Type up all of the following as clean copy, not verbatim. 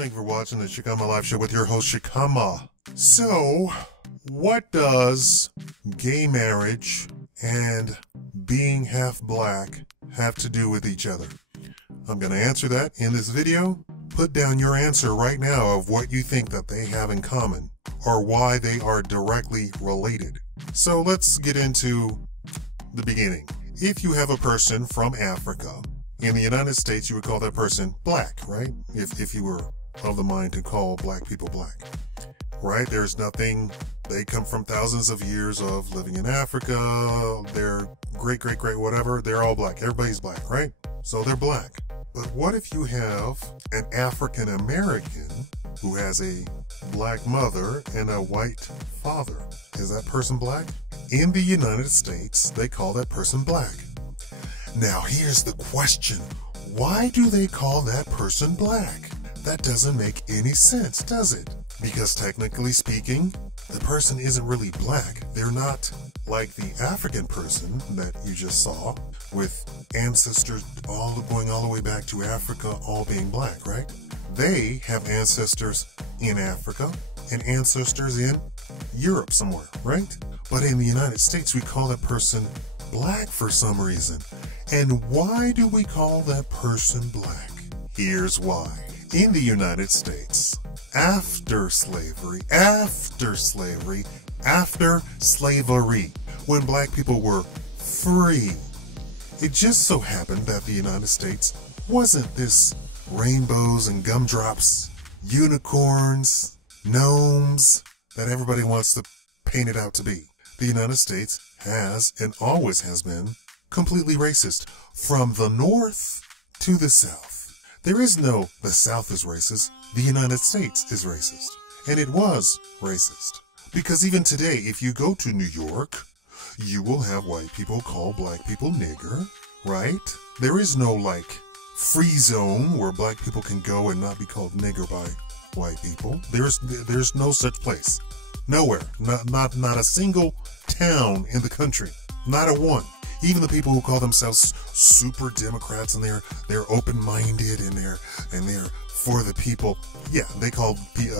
Thank you for watching the Shikama Live Show with your host, Shikama. So, what does gay marriage and being half black have to do with each other? I'm going to answer that in this video. Put down your answer right now of what you think that they have in common or why they are directly related. So let's get into the beginning. If you have a person from Africa, in the United States, you would call that person black, right? If you were of the mind to call black people black, right? There's nothing, they come from thousands of years of living in Africa, they're great, whatever, they're all black. Everybody's black, right? So they're black. But what if you have an African American who has a black mother and a white father? Is that person black? In the United States, they call that person black. Now here's the question. Why do they call that person black? That doesn't make any sense, does it? Because technically speaking, the person isn't really black. They're not like the African person that you just saw with ancestors going all the way back to Africa, all being black, right? They have ancestors in Africa and ancestors in Europe somewhere, right? But in the United States, we call that person black for some reason. And why do we call that person black? Here's why. In the United States, after slavery, when black people were free, it just so happened that the United States wasn't this rainbows and gumdrops, unicorns, gnomes that everybody wants to paint it out to be. The United States has and always has been completely racist from the north to the south. There is no the South is racist, the United States is racist. And it was racist. Because even today, if you go to New York, you will have white people call black people nigger, right? There is no like free zone where black people can go and not be called nigger by white people. There's no such place. Nowhere. Not a single town in the country. Not a one. Even the people who call themselves super Democrats and they're open-minded and they're for the people, yeah, they call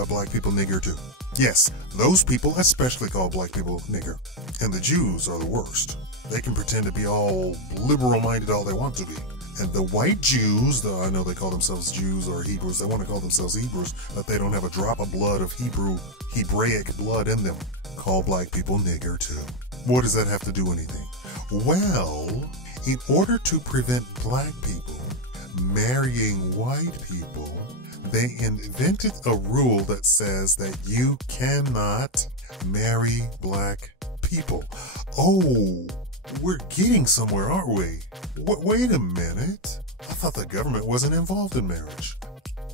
black people nigger too. Yes, those people especially call black people nigger. And the Jews are the worst. They can pretend to be all liberal-minded all they want to be. And the white Jews, though I know they call themselves Jews or Hebrews, they want to call themselves Hebrews, but they don't have a drop of blood of Hebraic blood in them, call black people nigger too. What does that have to do with anything? Well, in order to prevent black people marrying white people, they invented a rule that says that you cannot marry black people. Oh, we're getting somewhere, aren't we? Wait a minute. I thought the government wasn't involved in marriage.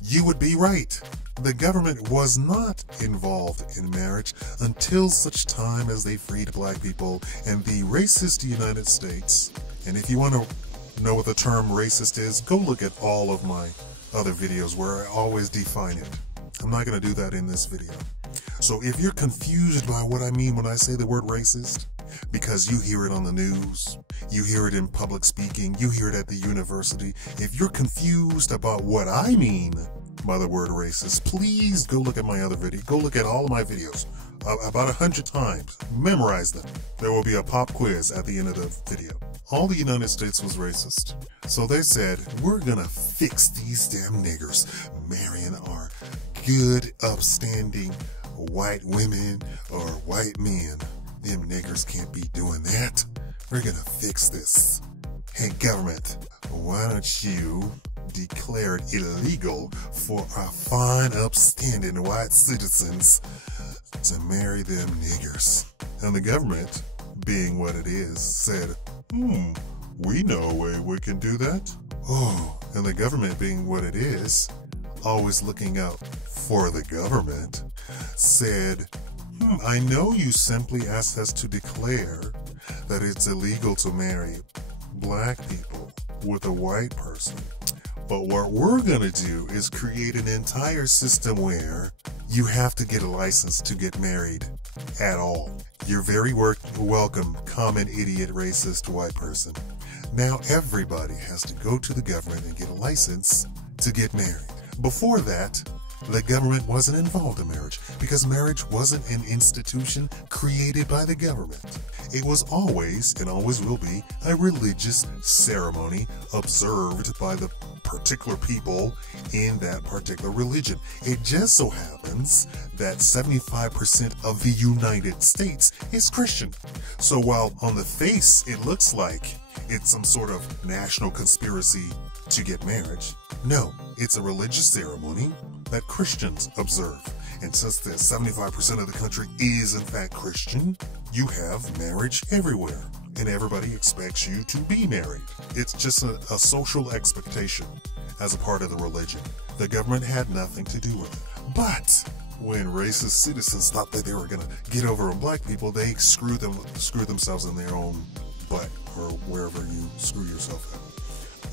You would be right. The government was not involved in marriage until such time as they freed black people and the racist United States. And if you want to know what the term racist is, go look at all of my other videos where I always define it. I'm not going to do that in this video. So if you're confused by what I mean when I say the word racist, because you hear it on the news, you hear it in public speaking, you hear it at the university, if you're confused about what I mean by the word racist, please go look at my other video. Go look at all of my videos about 100 times. Memorize them. There will be a pop quiz at the end of the video. All the United States was racist. So they said, we're gonna fix these damn niggers marrying our good, upstanding white women or white men. Them niggers can't be doing that. We're gonna fix this. Hey government, why don't you declare it illegal for our fine, upstanding white citizens to marry them niggers? And the government, being what it is, said, we know a way we can do that. Oh, and the government being what it is, always looking out for the government, said, I know you simply asked us to declare that it's illegal to marry black people with a white person. But what we're going to do is create an entire system where you have to get a license to get married at all. You're very welcome, common idiot, racist white person. Now everybody has to go to the government and get a license to get married. Before that, The government wasn't involved in marriage because marriage wasn't an institution created by the government. It was always, and always will be, a religious ceremony observed by the particular people in that particular religion. It just so happens that 75% of the United States is Christian. So while on the face it looks like it's some sort of national conspiracy to get marriage, no, it's a religious ceremony that Christians observe. And since the 75% of the country is in fact Christian, you have marriage everywhere. And everybody expects you to be married. It's just a social expectation as a part of the religion. The government had nothing to do with it. But when racist citizens thought that they were going to get over on black people, they screw themselves in their own butt, or wherever you screw yourself at.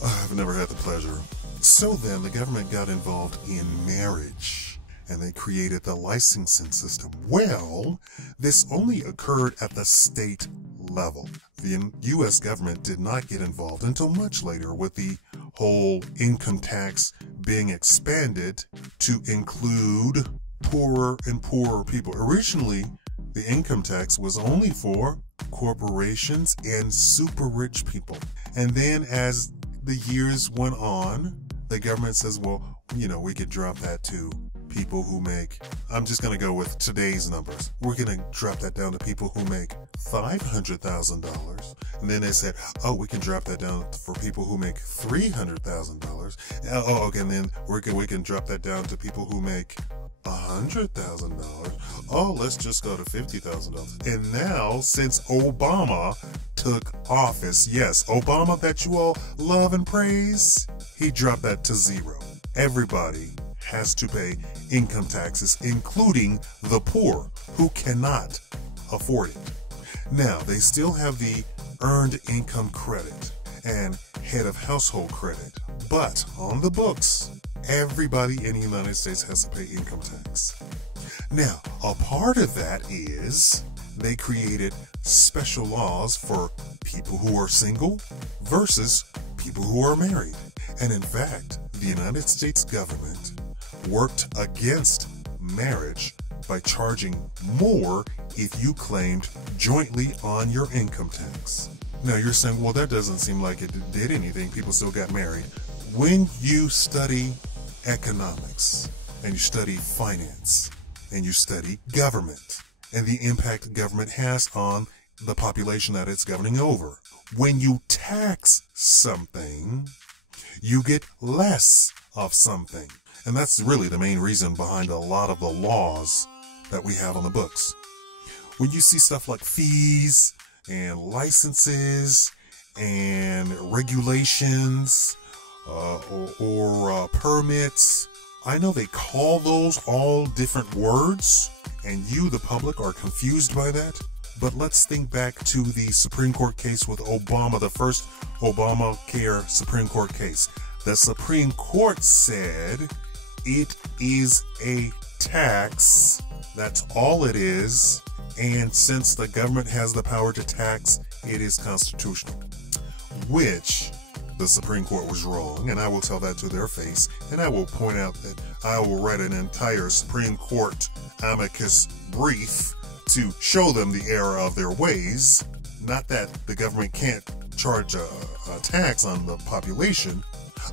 I've never had the pleasure. So then the government got involved in marriage, and they created the licensing system. Well, this only occurred at the state level. The U.S. government did not get involved until much later, with the whole income tax being expanded to include poorer and poorer people. Originally, the income tax was only for corporations and super rich people. And then as the years went on, the government says, well, we could drop that to people who make, I'm just going to go with today's numbers. We're going to drop that down to people who make $500,000. And then they said, oh, we can drop that down for people who make $300,000. Oh, okay, and then we can drop that down to people who make $100,000. Oh, let's just go to $50,000. And now, since Obama took office, yes, Obama that you all love and praise, he dropped that to zero. Everybody has to pay income taxes, including the poor who cannot afford it. Now, they still have the earned income credit and head of household credit, but on the books, everybody in the United States has to pay income tax. Now, a part of that is they created special laws for people who are single versus people who are married. And in fact, the United States government worked against marriage by charging more if you claimed jointly on your income tax. Now you're saying, well, that doesn't seem like it did anything. People still got married. When you study economics and you study finance and you study government and the impact government has on the population that it's governing over, when you tax something, you get less of something. And that's really the main reason behind a lot of the laws that we have on the books. When you see stuff like fees and licenses and regulations or permits, I know they call those all different words, and you, the public, are confused by that. But let's think back to the Supreme Court case with Obama, the first Obamacare Supreme Court case. The Supreme Court said it is a tax. That's all it is. And since the government has the power to tax, it is constitutional. Which the Supreme Court was wrong, and I will tell that to their face. And I will point out that I will write an entire Supreme Court amicus brief to show them the error of their ways. Not that the government can't charge a tax on the population,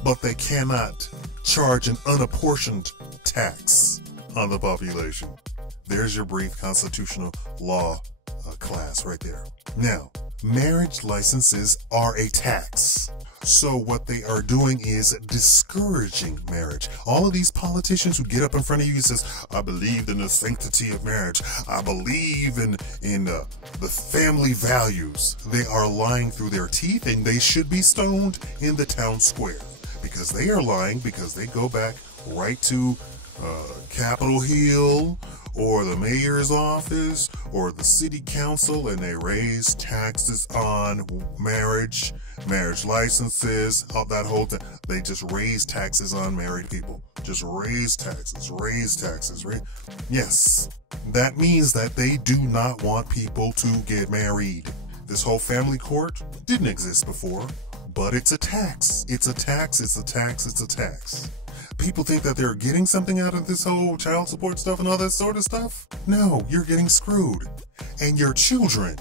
but they cannot charge an unapportioned tax on the population. There's your brief constitutional law class right there. Now, marriage licenses are a tax. So what they are doing is discouraging marriage. All of these politicians who get up in front of you and says, I believe in the sanctity of marriage. I believe in the family values. They are lying through their teeth, and they should be stoned in the town square. Because they are lying, because they go back right to Capitol Hill or the mayor's office or the city council, and they raise taxes on marriage licenses, all that whole thing. They just raise taxes on married people. Just raise taxes. Yes, that means that they do not want people to get married. This whole family court didn't exist before, but it's a tax. It's a tax. People think that they're getting something out of this whole child support stuff and all that sort of stuff. No, you're getting screwed. And your children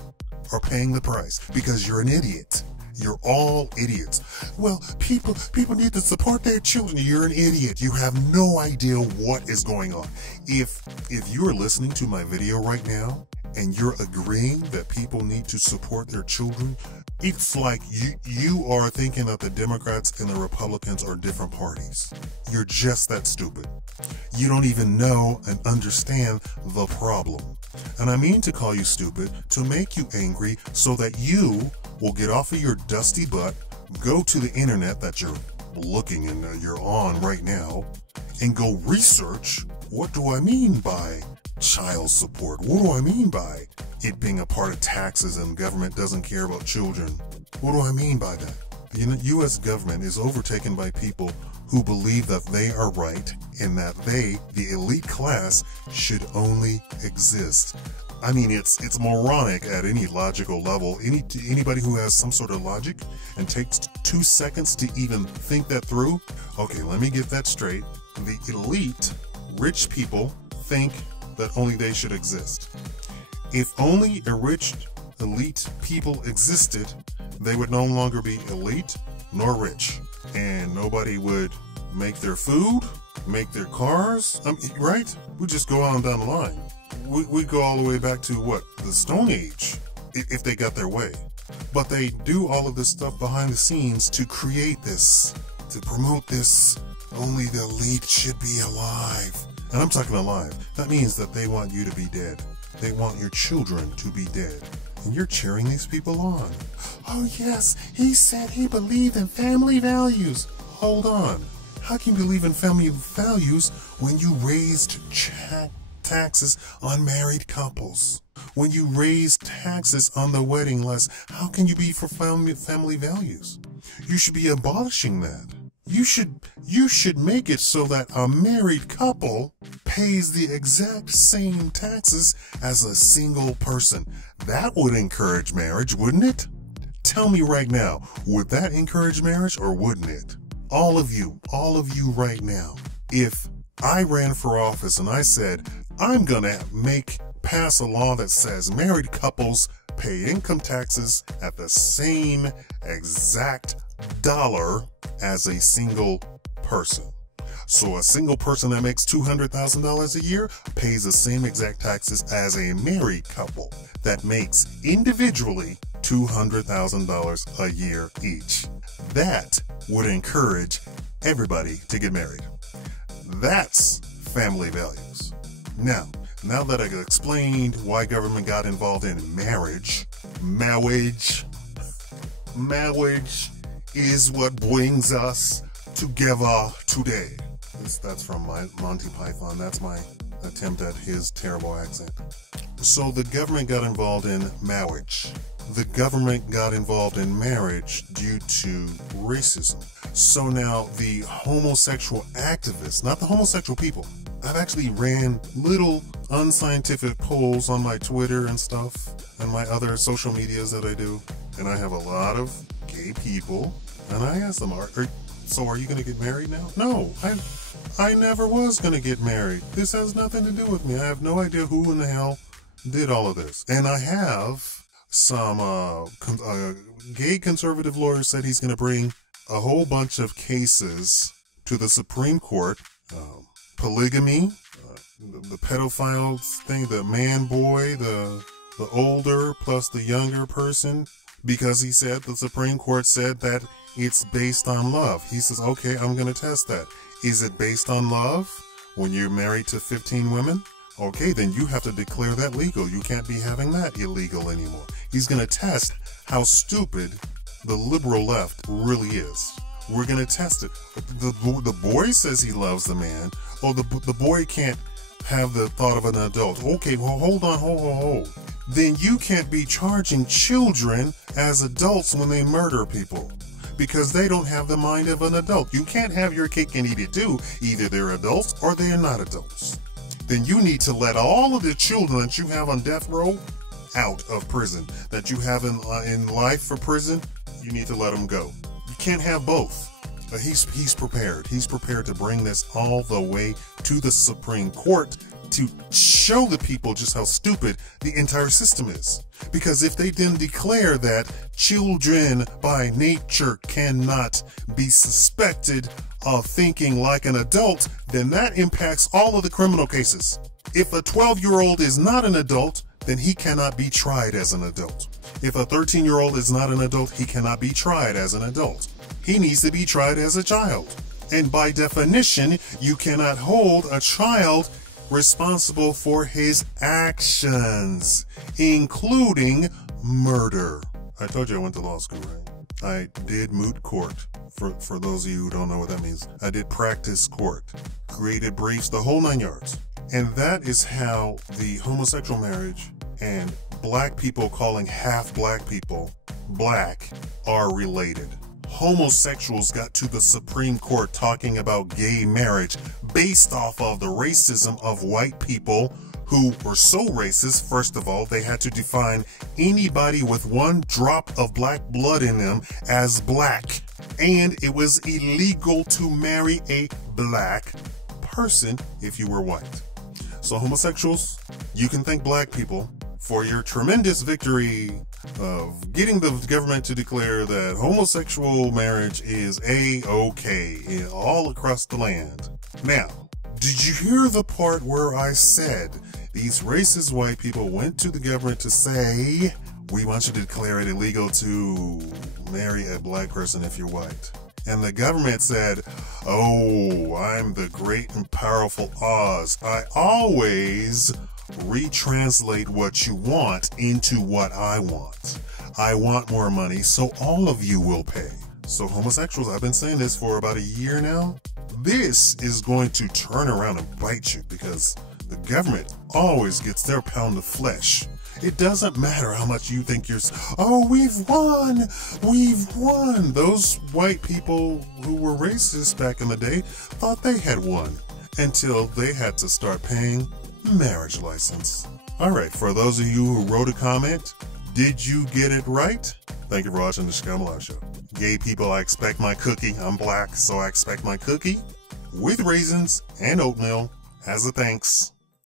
are paying the price because you're an idiot. You're all idiots. Well, people need to support their children. You're an idiot. You have no idea what is going on. If you're listening to my video right now and you're agreeing that people need to support their children, it's like you are thinking that the Democrats and the Republicans are different parties. You're just that stupid. You don't even know and understand the problem. And I mean to call you stupid to make you angry so that you will get off of your dusty butt, go to the internet that you're looking and you're on right now, and go research, what do I mean by child support? What do I mean by it being a part of taxes and government doesn't care about children? What do I mean by that? The U.S. government is overtaken by people who believe that they are right and that they, the elite class, should only exist. I mean, it's moronic at any logical level. Anybody who has some sort of logic and takes 2 seconds to even think that through. Okay, let me get that straight. The elite, rich people think that only they should exist. If only a rich, elite people existed, they would no longer be elite nor rich. And nobody would make their food, make their cars, right? We just go on down the line. We go all the way back to what? The Stone Age, if they got their way. But they do all of this stuff behind the scenes to create this, to promote this, only the elite should be alive. And I'm talking alive. That means that they want you to be dead. They want your children to be dead. And you're cheering these people on. Oh yes, he said he believed in family values. Hold on. How can you believe in family values when you raised taxes on married couples? When you raised taxes on the wedding list, how can you be for family values? You should be abolishing that. You should make it so that a married couple pays the exact same taxes as a single person. That would encourage marriage, wouldn't it? Tell me right now, would that encourage marriage or wouldn't it? All of you right now, if I ran for office and I said, I'm gonna pass a law that says married couples pay income taxes at the same exact dollar as a single person. So a single person that makes $200,000 a year pays the same exact taxes as a married couple that makes individually $200,000 a year each. That would encourage everybody to get married. That's family values. Now that I've explained why government got involved in marriage is what brings us together today. That's from Monty Python. That's my attempt at his terrible accent. So the government got involved in marriage. The government got involved in marriage due to racism. So now the homosexual activists, not the homosexual people. I've actually ran little unscientific polls on my Twitter and stuff and my other social medias that I do. And I have a lot of gay people. And I asked them, so are you going to get married now? No, I never was going to get married. This has nothing to do with me. I have no idea who in the hell did all of this. And I have some gay conservative lawyer said he's going to bring a whole bunch of cases to the Supreme Court. Polygamy, the pedophile thing, the man boy, the older plus the younger person, because he said the Supreme Court said that it's based on love. He says, okay, I'm going to test that. Is it based on love when you're married to 15 women? Okay, then you have to declare that legal. You can't be having that illegal anymore. He's going to test how stupid the liberal left really is. We're going to test it. The boy says he loves the man. Oh, the boy can't have the thought of an adult. Okay, well, hold on. Then you can't be charging children as adults when they murder people, because they don't have the mind of an adult. You can't have your cake and eat it too. Either they're adults or they're not adults. Then you need to let all of the children that you have on death row out of prison, that you have in life for prison, you need to let them go. You can't have both. He's prepared. He's prepared to bring this all the way to the Supreme Court to show the people just how stupid the entire system is. Because if they then declare that children by nature cannot be suspected of thinking like an adult, then that impacts all of the criminal cases. If a 12-year-old is not an adult, then he cannot be tried as an adult. If a 13-year-old is not an adult, he cannot be tried as an adult. He needs to be tried as a child. And by definition, you cannot hold a child responsible for his actions, including murder. I told you I went to law school, right? I did moot court. For those of you who don't know what that means, I did practice court, created briefs, the whole 9 yards. And that is how the homosexual marriage and black people calling half black people black are related. Homosexuals got to the Supreme Court talking about gay marriage based off of the racism of white people who were so racist. First of all, they had to define anybody with one drop of black blood in them as black. And it was illegal to marry a black person if you were white. So homosexuals, you can thank black people for your tremendous victory of getting the government to declare that homosexual marriage is A-okay all across the land. Now, did you hear the part where I said these racist white people went to the government to say, we want you to declare it illegal to marry a black person if you're white? And the government said, oh, I'm the great and powerful Oz. I always retranslate what you want into what I want. I want more money, so all of you will pay. So homosexuals, I've been saying this for about a year now. This is going to turn around and bite you because the government always gets their pound of flesh. It doesn't matter how much you think oh, we've won. Those white people who were racist back in the day thought they had won until they had to start paying marriage license. All right, for those of you who wrote a comment, did you get it right? Thank you for watching the Chicago Live Show. Gay people, I expect my cookie. I'm black, so I expect my cookie with raisins and oatmeal as a thanks.